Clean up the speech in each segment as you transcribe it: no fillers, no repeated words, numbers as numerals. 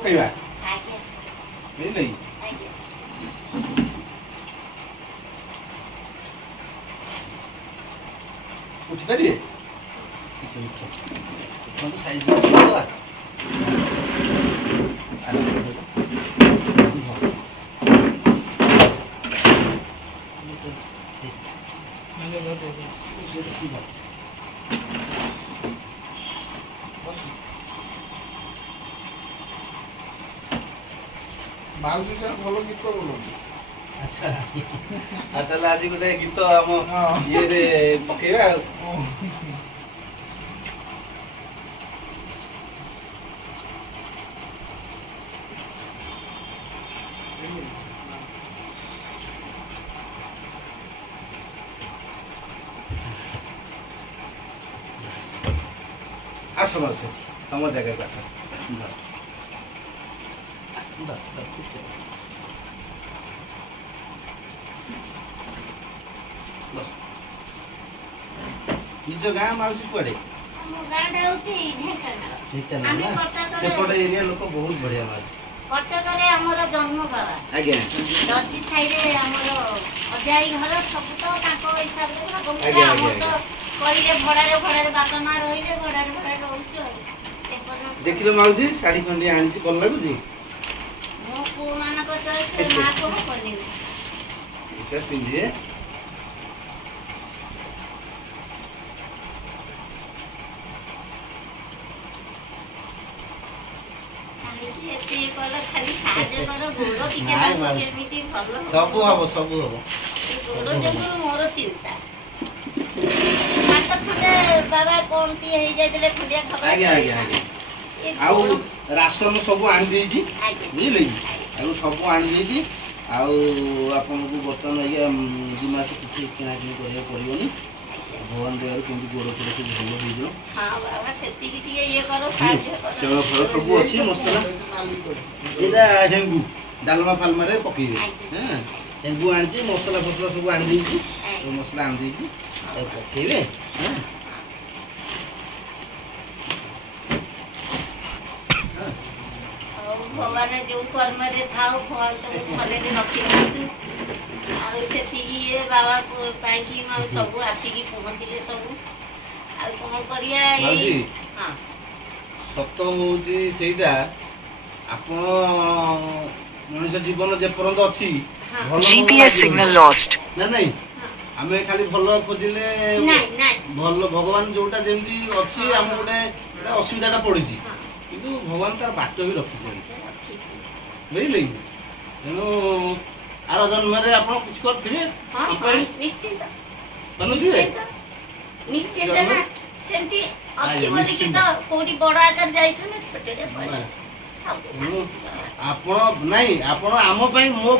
पकेबा आज्ञा बुझले आज्ञा उठ परिबे तो साइज होगा माउसी सर भल गीत बोल अच्छा ताले आज गोटे गीत आम ये रे पकेबा आस बास तुम जगह को आस निज गाँ माउसी कुआडे सेपट एरिया लोक बहुत बढ़िया माउसी कटकरे हमर जन्म बाबा आज्ञा दर्जी साइडे हमर अजाई घर सब तो ताको हिसाब रे ना बहुत आज्ञा, हमर आज्ञा, तो कइले भड़ारे बापा मां रहिले भड़ारे रहउछ देख लो माउसी साड़ी खंडी आनी भल लगुची मो को मान को चॉइस मां को कोनी इटा पिंदिए खाली साहाଯ୍य कर गोड़ टिके मार केमिति भलो सब हबो गोड़ जंगल मोर चिंता हाथ फुटे बाबा कोनती हे जाइले फुडिया खबर आज्ञा आज्ञा आज्ञा आउ राशन सब आनी देजी बुझले आउ सब आनी देजी आउ आपन को बर्तन आज्ञा दिमास किछि किना किनि करिया पड़ियोनी भगवान देवर केमि गोड़ फुटे सब भलो होई जो हां बाबा सेति की ये करो साहाଯ୍य करो चलो फल सब अछि मसला एदा हेंगू डालमा फालमा रे पकेबे हां हेंगू आनछि मसला फसला सब आनी देजी तो मसला आनी देजी ए पकेबे हां भगवान जो कर्म रे थाओ फल तो भले रे रखी दितु आ सेति ये बाबा को पाइकी हम सब आसी की पहुंचले सब आ कोन करिया माउसी हां सत होउची सेटा आपण मनुष्य जीवन जे परंत अछि जीपीएस सिग्नल लॉस्ट ना नहीं हमें खाली भलो खोजिले नहीं नहीं भलो भगवान जोटा जेमती अछि हम गोटे असुविधाटा पड़िछि किंतु भगवान तार बाट भी रखि बुझले तेणु आर जन्म रे आपण कुछ करथिबे हां निश्चित बनथिबे निश्चित ना सेंती अछि बोली कि तो कोडी बड़ा आकर जाई थाने छोटे रे पड़े सब आपण नहीं आपण आम पई मो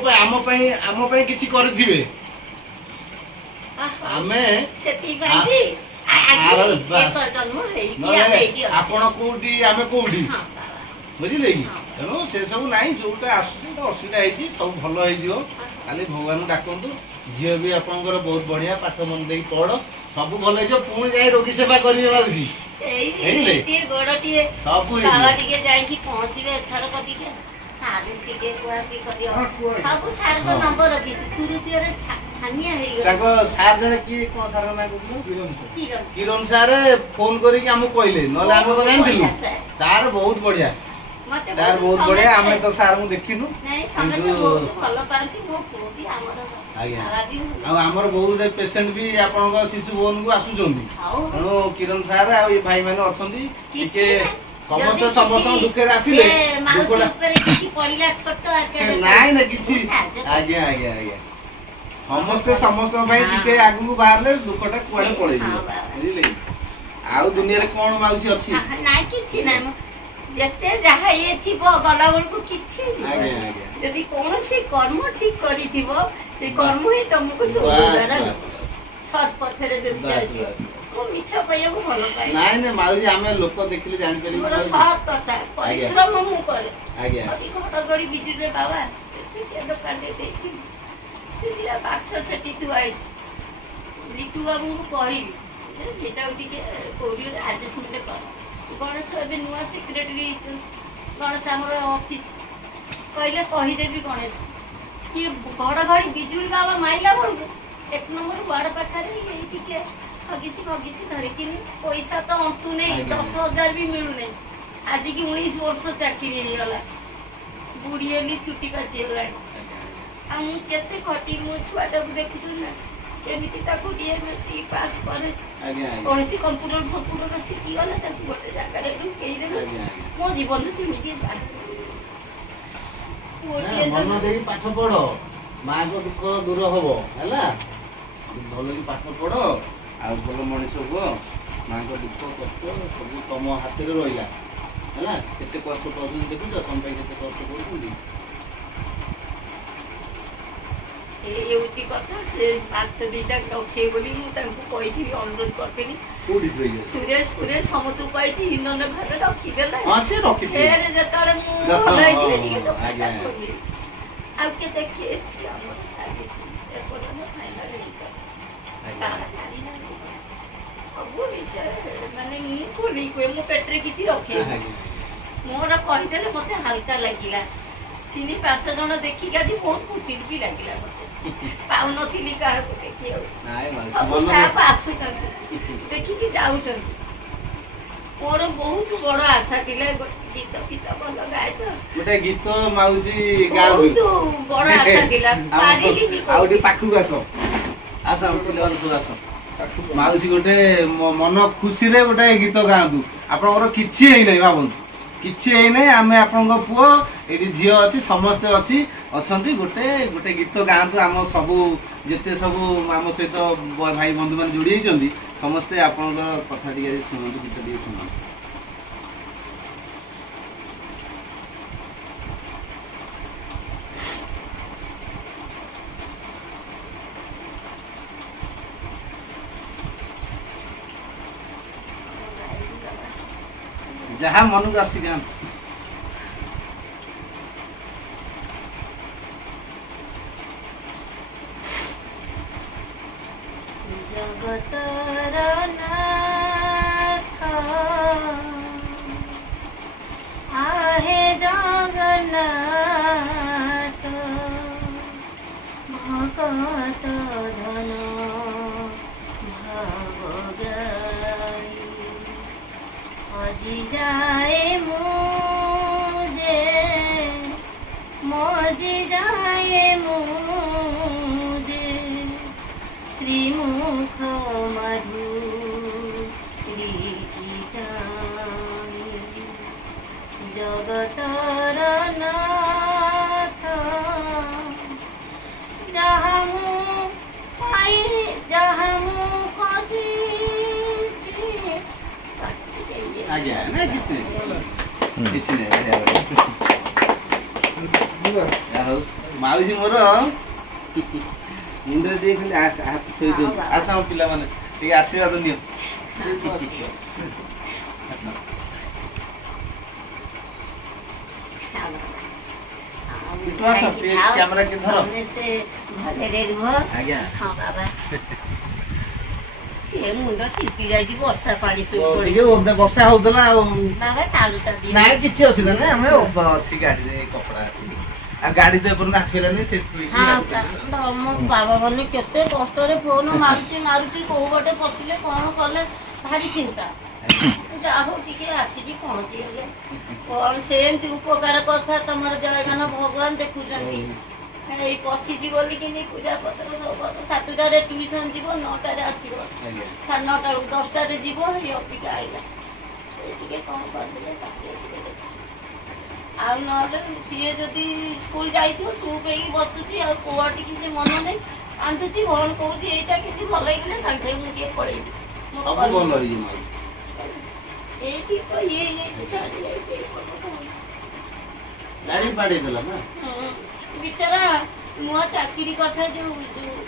पई आम पई किछि करथिबे आमे सेती पई आगे एक जन्म हेई कि आमे कि आपण कोडी आमे कोडी हां बुझिले कि तेणु से सब नहीं जोटा आसुटा असुविधा होती सब भल हो खाली भगवान डाकतु झील भी आपंकर बहुत बढ़िया पाठ मन दे पढ़ सब भल हो पुणी जाए रोगी सेवा करेंगे माउसी सार जने किए कोन सार ना किरण सार फोन करके हमको कहले नले हम तो जानथिलु सार बहुत बढ़िया सार बहुत बढ़िया हमें तो सार मु देखिनु नहीं समय तो बहुत भलो पारती मो को भी हमर आज्ञा आ हमर बहुत पेशेंट भी आपन शिशु भवन को आसु जोंदी तनो किरण सार आ ये भाई माने अछंदी के समस्त समस्त दुखे आसीले माउसी ऊपर किछि पडिला छोट आके नाही ना किछि आज्ञा आज्ञा आज्ञा समस्त समस्त भाई टिके आगु बाहरले दुखटा कुआडे पड़े बुझिले आउ दुनिया रे कोन माउसी अछि नाही किछि नाही जते जहा ये थिबो गला बळ को किछि यदि कोनोसी कर्म ठीक करी थिबो से कर्म ही तुमको सुधार सत पथरे जदि जाई को मिछा कहियो को भलो पाई नाही ने माउजी हमें लोक देखिले जानि पेली मोर सब कथा परिश्रम मु करे आज्ञा अभी घट गड़ी बिजली रे बाबा छोटे दुकान दे देथि सिदिला बाक्स सेटी तू आइछ लिटू बाबू को कहि जे सेटा उठी के कोरियर एडजस्टमेंट कर गणेश ଏବେ ନୂଆ ସେକ୍ରେଟାରୀ ହେଇଛନ୍ତି गणेश आमर ऑफिस कहले कहीदेवी गणेश ये घड़घड़ी बिजुली बाबा माइला बड़ एक नंबर वार्ड पाखे टे हगिसी भगिसी धरिकी पैसा तो अंटू नहीं 10,000 भी मिलू नहीं आज की 19 वर्ष चाकरी होगा बुढ़ी हेली चुटी पाचिगला केते खटी मो छुआटा को देखु ना केमिति ताकू डीएमएटी पास करे कौन सी कंप्यूटर फंप्यूटर शिखी गला गोटे जगार लुकई देले मो जीवन तुमि मन दे पाठ पढ़ माँ को दुख दूर हम है भल कि पाठ पढ़ आ भल मनीष हुआ माँ को दुख कष्ट सब तुम हाथ में रहा है केते कष्ट कर देखुच तुम केते कष्ट कर कथा से माछ दुईटा रखे बोली मुझे अनुरोध करी सुरेश सुरेश समस्त कही इन्होंने घर रखीदेला फेर जो मुझे केस सब विषय मानने मुझे मो पेटे किसी रखे मोर कहीदे मत हल्का लगिला 3-5 जन देखिक आज बहुत खुशी भी लगे पाऊन क्या देखिए सब स्टाफ आसुँ देखिकी जाऊँ मोर बहुत बड़ आशा थिले गीत गीत भल गाए तो गोटे गीत माउसी बहुत बड़ आशा थिला पारिली पाखु आस आस आस माउसी गोटे मन खुशी रे गोटे गीत गाँतु आपनकर किछि हेई नै भाबंतु किछि हेई नै आमे आपनक पुओ एडी झियो अछि समस्त अछि अछंती गोटे गोटे गीत गाँतु आम सबु जेते सबु आम सहित भाई बंधु मान जोड़ी होइचंती समस्ते आपनकर कथा टिके सुनंतु गीत टिके सुनंतु जहाँ मन को आसी गाँ जगतर नाथ आहे जगन्नाथ भगत धन भावग्राही अजी जाए मुझे मजी जाए मुझे श्रीमुख मधुरी की जानी जगतर नाथ जहाँ पाई जहाँ खोजी आज्ञा ना किछि नै माउसी मोर मुंडे दे खाली हाथ थोई दो आसा पिला माने ठीक आशीर्वाद नियो किटवा सब कैमरा के धरो समस्त भले रे रुह आज्ञा हां बाबा ए मुंड तिपि जाई वर्षा पानी सुई पड़ी ठीक ओदे वर्षा होतला बाबा टालुटा दी नाइ किछि अछि ना हमें अछि गाड़ी रे कपड़ा अछि आ गाड़ी तो पर आस पेलानी से हां मो बाबा बने केते कष्ट रे फोन मारुची को बटे पसिले कोन कले भारी चिंता जा हो टिके आसीकी पहुंची गले कोन सेमती उपकार कथा तमर जयगान भगवान देखुचंती ए पसिजी बोली कि पूजा पत्र सब 7टा रे ट्यूशन जीवो 9टा रे आसीबो 9:30 रे 10टा रे जीवो हे अपिका आइला से टिके कोन करले आ सीए जदि स्कूल जाइथियो चुप होई बसुची आ कोवाटी कि से मन नै आंतुची भन कहूची एटा कि भल लागले संग संग मुटिए पड़ेबी सब भल होई माई एटी तो ये छाड़ी जाई से गाड़ी पाड़ी देला ना बिचारा मुआ चाकरी करथा जो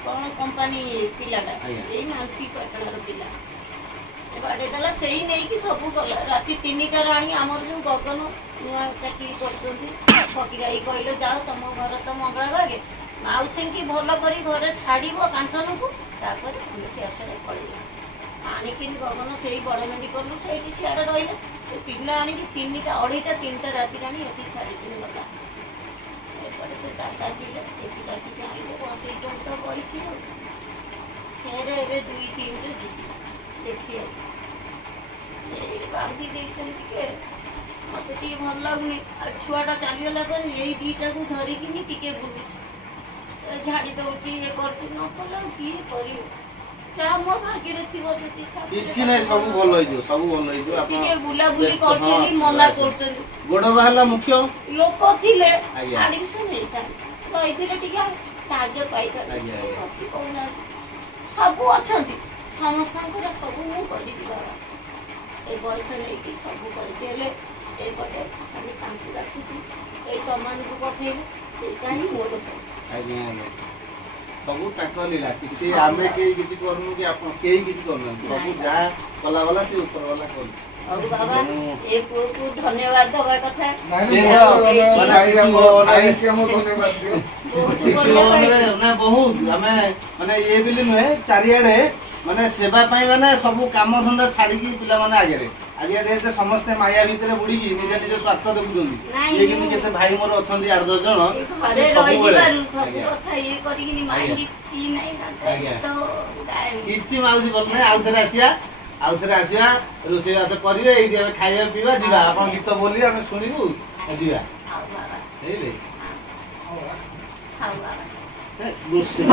कोन कंपनी पिलाटा एई मानसी पटणार पिला बाड़े देला सेही नहीं कि सब गला राती 3टा राणी हमर जो गगन नुआ चाकरी करछंती फकीराई कहले जाओ तम घर तो मंगला बागे माउसी की भलो करी घरे छाड़ीबो कांचन को तापर हम से आसरे पड़िला आनी कि गगन सेही बड़ मेडिकल सेही सियाडे रहिला ସେ ପିଲା ଆଣିକି 3ଟା 2:30 ରାତିରେ ଆଣି ଏଠି ଛାଡ଼ିକିନି ଗଲା। ଏପଟେ ସେ ଦାଦା ଥିଲେ ଏଠି ଡାକିକି ଆଣିଲେ ବସେଇଛନ୍ତି ତ ବଇଛି ଆଉ। ଫେରେ ଏବେ 2-3ରେ ଯିବି ଦେଖିବାକୁ। ଏଇ ବାନ୍ଧି ଦେଇଛନ୍ତି ଟିକେ, ମତେ ଟିକେ ଭଲ ଲାଗୁନି। ଆଉ ଛୁଆଟା ଚାଲିଗଲା ପରେ ଏଇ ଦିଟାକୁ ଧରିକିନି ଟିକେ ବୁଲୁଛି, ଝାଡ଼ି ଦଉଛି, ଇଏ କରୁଛି। ନ କଲେ ଆଉ କିଏ କରିବ? ଯାହା ମୋ ଭାଗ୍ୟରେ ଥିବ ଯଦି କିଛି ନାହିଁ, ସବୁ ଭଲ ହେଇଯିବ, ସବୁ ଭଲ ହେଇଯିବ। ଟିକେ ବୁଲାବୁଲି କରୁଛନ୍ତି, ମନା କରୁଛନ୍ତି। ଗୋଡ଼ ବାହାରିଲା ମୁଖ୍ୟ ଲୋକ ଥିଲେ ଆଜ୍ଞା। ଆଡମିସନ ହେଇଥାନ୍ତେ, ରହିଥିଲେ ଟିକେ ସାହାଯ୍ୟ ପାଇଥାନ୍ତେ। ଆଜ୍ଞା, ଆଜ୍ଞା। ଅଛି କହୁନାହାନ୍ତି, ସବୁ ଅଛନ୍ତି, ସମସ୍ତଙ୍କର ସବୁ ମୁଁ କରିଛି ବାବା। ଏ ବୟସ ନେଇକି ସବୁ କରିଛି, ହେଲେ ଏପଟେ ଖାଲି ତାଙ୍କୁ ରାଖୁଛି, ଏଇ ତମାନଙ୍କୁ ପଠେଇଲେ, ସେଇଟା ହିଁ ମୋର ସବୁ। ଆଜ୍ଞା ଆଜ୍ଞା, ସବୁ ତାଙ୍କ ଲୀଳା। କିଛି ଆମେ କେହି କିଛି କରୁନୁ କି ଆପଣ କେହି କିଛି କରୁନାହାନ୍ତି, ସବୁ ଯାହା କଲା ବାଲା ସେ ଉପର ବାଲା କରୁଛି। ହଉ ବାବା, ଏ ପୁଅକୁ ଧନ୍ୟବାଦ ଦବା କଥା। ବହୁତ ଆମେ ମାନେ ଇଏ ବୋଲି ନୁହେଁ, ଚାରିଆଡେ ମାନେ ସେବା ପାଇଁ ମାନେ ସବୁ କାମ ଧନ୍ଦା ଛାଡିକି ପିଲାମାନେ ଆଗରେ। ଆଜିକା ଡେଟ୍ରେ ସମସ୍ତେ ମାୟା ଭିତରେ ବୁଡିକି ନିଜ ନିଜ ସ୍ୱାର୍ଥ ଦେଖୁଛନ୍ତି। ଇଏ କିନ୍ତୁ କେତେ ଭାଇ ମୋର ଅଛନ୍ତି 8-10 ଜଣ ଘରେ ରହିଯିବାରୁ ସବୁ କଥା ଇଏ କରିକିନି ମାଇଣ୍ଡ ଫ୍ରି ନାହିଁ। କିଛି ମାଉସୀ ଭଲ ନାହିଁ। ଆଉଥରେ ଆସିବା ରୋଷେଇବାସ କରିବେ, ଏଇଠି ଆମେ ଖାଇବା ପିଇବା ଯିବା। ଆପଣ ଗୀତ ବୋଲି ଆମେ ଶୁଣିବୁ ଯିବା। ଖାଉ ବାବା, ରୋଷେଇ